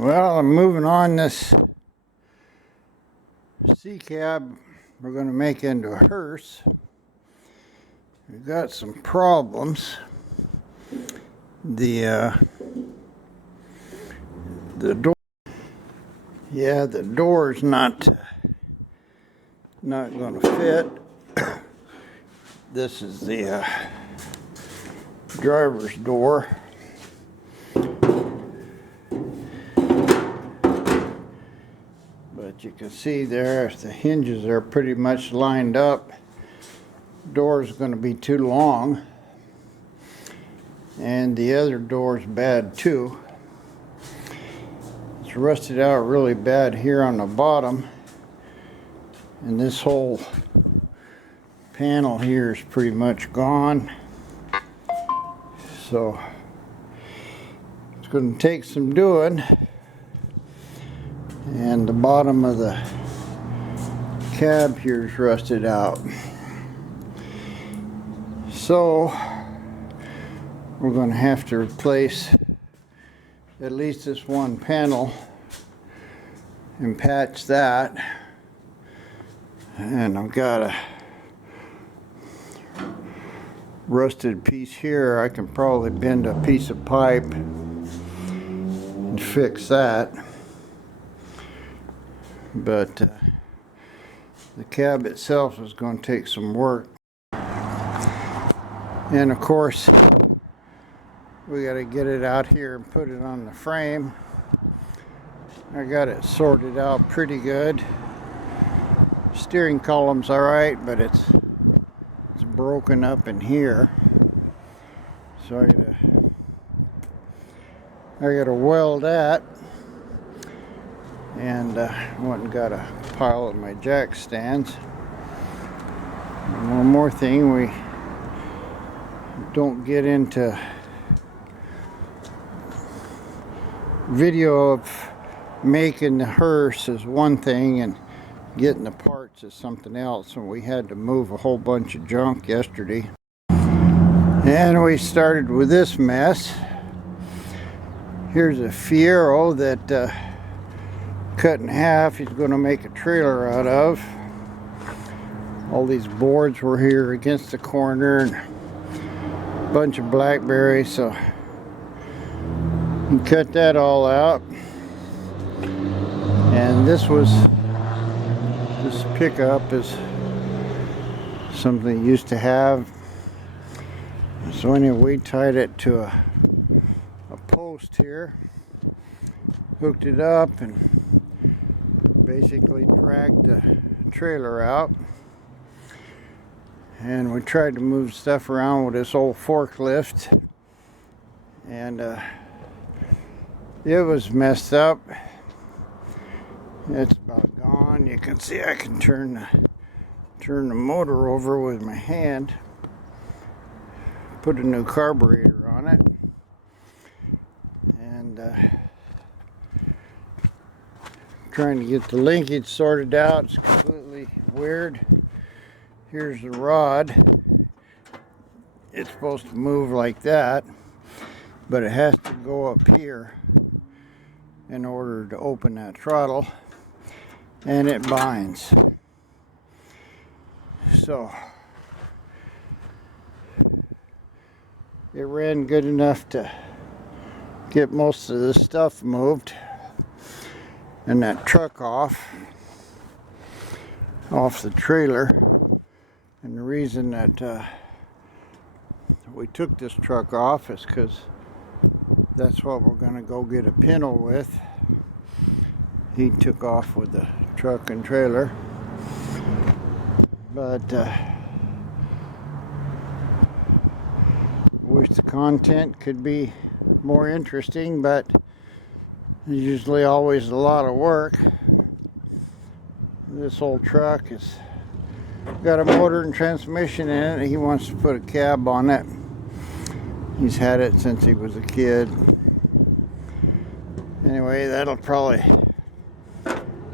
Well, I'm moving on this C cab we're going to make into a hearse. We've got some problems. The door, the door's not going to fit. This is the driver's door. But you can see there, the hinges are pretty much lined up. Door's going to be too long. And the other door's bad too. It's rusted out really bad here on the bottom. And this whole panel here is pretty much gone. So it's going to take some doing. And the bottom of the cab here is rusted out. So we're going to have to replace at least this one panel and patch that. And I've got a rusted piece here. I can probably bend a piece of pipe and fix that. But the cab itself is going to take some work. And of course, we got to get it out here and put it on the frame. I got it sorted out pretty good. Steering column's all right, but it's broken up in here. So I gotta weld that. And went and got a pile of my jack stands. And one more thing, we don't get into video of making the hearse is one thing and getting the parts is something else. And we had to move a whole bunch of junk yesterday. And we started with this mess. Here's a Fiero that cut in half. He's going to make a trailer out of. All these boards were here against the corner and a bunch of blackberries, so you cut that all out. And this pickup is something I used to have. So anyway, we tied it to a post here, hooked it up, and basically dragged the trailer out. And we tried to move stuff around with this old forklift, and it was messed up. It's about gone. You can see I can turn the motor over with my hand, put a new carburetor on it, and trying to get the linkage sorted out. It's completely weird. Here's the rod. It's supposed to move like that, but it has to go up here in order to open that throttle, and it binds. So it ran good enough to get most of the stuff moved and that truck off the trailer. And the reason that we took this truck off is because that's what we're going to go get a pinto with. He took off with the truck and trailer. But wish the content could be more interesting, but there's usually always a lot of work. This old truck has got a motor and transmission in it. He wants to put a cab on it. He's had it since he was a kid. Anyway, that'll probably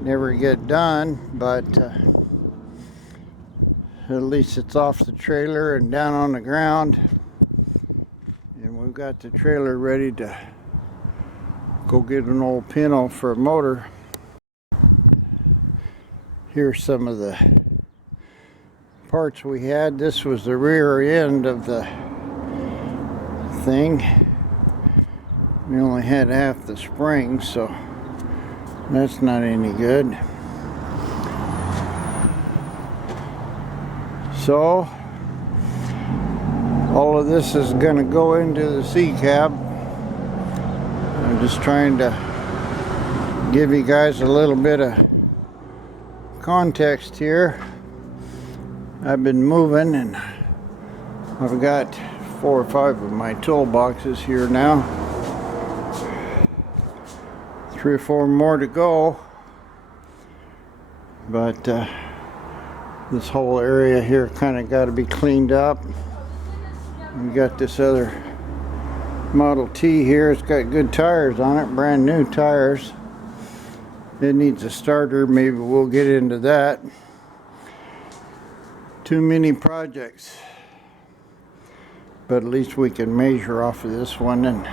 never get done, but at least it's off the trailer and down on the ground. And we've got the trailer ready to go get an old pinto for a motor. Here's some of the parts we had. This was the rear end of the thing. We only had half the springs, so that's not any good. So all of this is going to go into the C cab. I'm just trying to give you guys a little bit of context here. I've been moving and I've got 4 or 5 of my toolboxes here now. 3 or 4 more to go, but this whole area here kind of got to be cleaned up. We got this other Model T here. It's got good tires on it, brand new tires. It needs a starter. Maybe we'll get into that. Too many projects, but at least we can measure off of this one and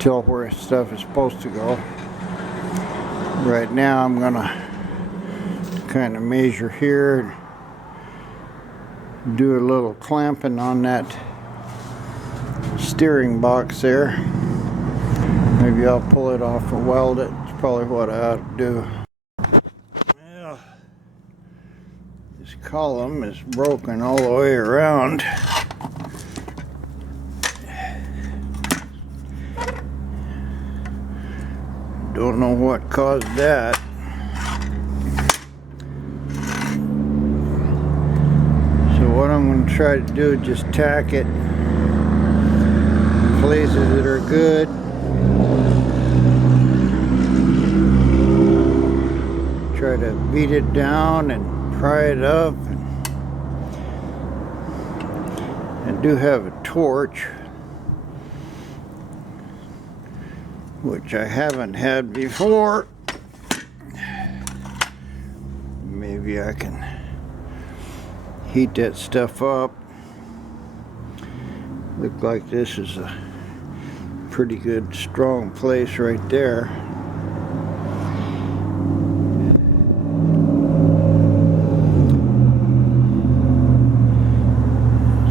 tell where stuff is supposed to go. Right now I'm gonna kind of measure here and do a little clamping on that steering box there. Maybe I'll pull it off and weld it. It's probably what I ought to do. Well, this column is broken all the way around. Don't know what caused that. So what I'm going to try to do is just tack it in places that are good. Try to beat it down and pry it up. And do have a torch, which I haven't had before. Maybe I can heat that stuff up. Look like this is a pretty good strong place right there.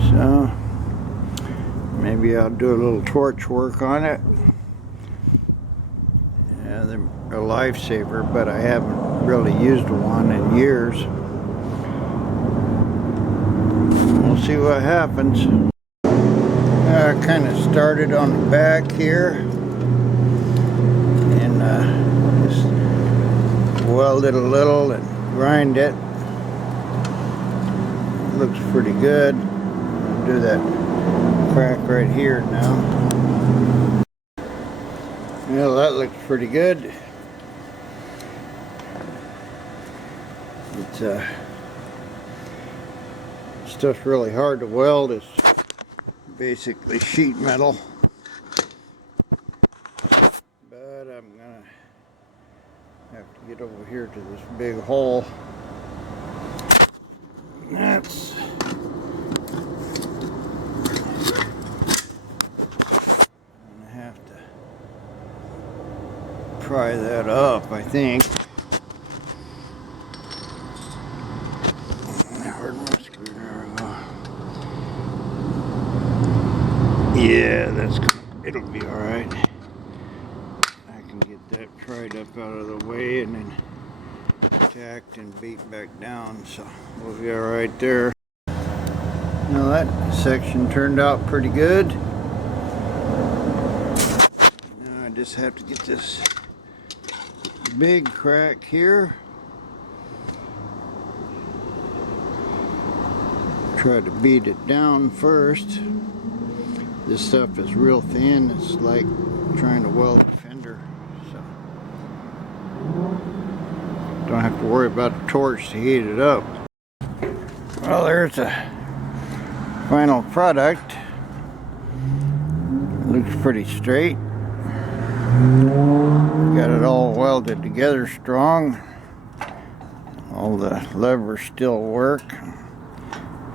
So maybe I'll do a little torch work on it. They're a lifesaver, but I haven't really used one in years. We'll see what happens. I kind of started on the back here and just weld it a little and grind it. Looks pretty good. I'll do that crack right here now. Well, that looks pretty good. It's stuff's really hard to weld. It's basically sheet metal. But I'm gonna have to get over here to this big hole. That's pry that up, I think. Where'd my screwdriver go? Yeah, it'll be alright. I can get that pried up out of the way and then tacked and beat back down, so we'll be alright there. Now that section turned out pretty good. Now I just have to get this big crack here. Try to beat it down first. This stuff is real thin. It's like trying to weld a fender, so don't have to worry about the torch to heat it up. Well, there's a final product. Looks pretty straight. Got it all welded together strong. All the levers still work.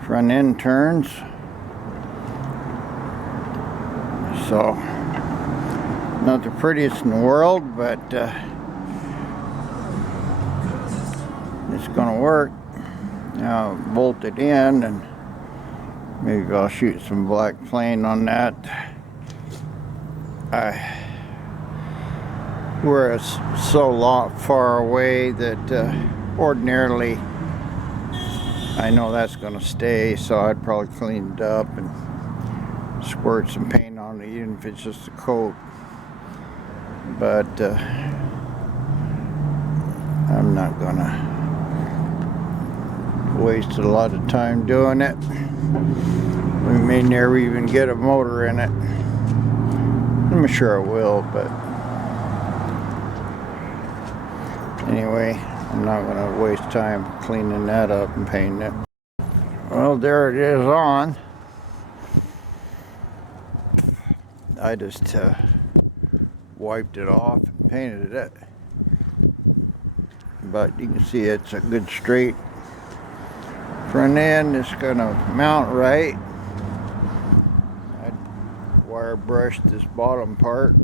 Front end turns. So Not the prettiest in the world, but it's gonna work. Now bolt it in, and maybe I'll shoot some black flame on that. We're so far away that ordinarily I know that's gonna stay, so I'd probably clean it up and squirt some paint on it, even if it's just a coat. But I'm not gonna waste a lot of time doing it. We may never even get a motor in it. I'm sure I will, but anyway, I'm not gonna waste time cleaning that up and painting it. Well, there it is on. I just wiped it off and painted it, but you can see it's a good straight front end. It's gonna mount right. I wire brushed this bottom part.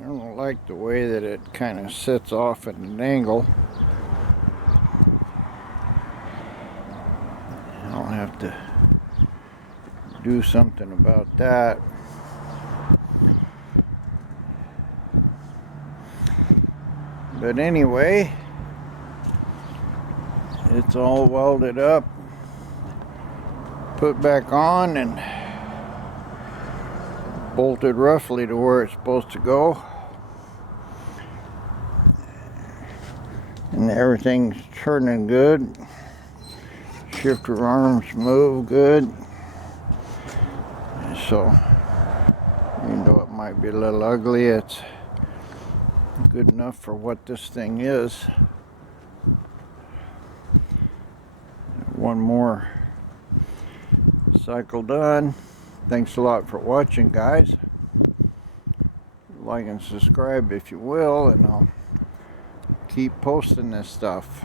I don't like the way that it kind of sits off at an angle. I'll have to do something about that. But anyway, it's all welded up, put back on, and bolted roughly to where it's supposed to go. And everything's turning good. Shifter arms move good. So, even though it might be a little ugly, it's good enough for what this thing is. One more cycle done. Thanks a lot for watching, guys. Like and subscribe if you will, and I'll keep posting this stuff.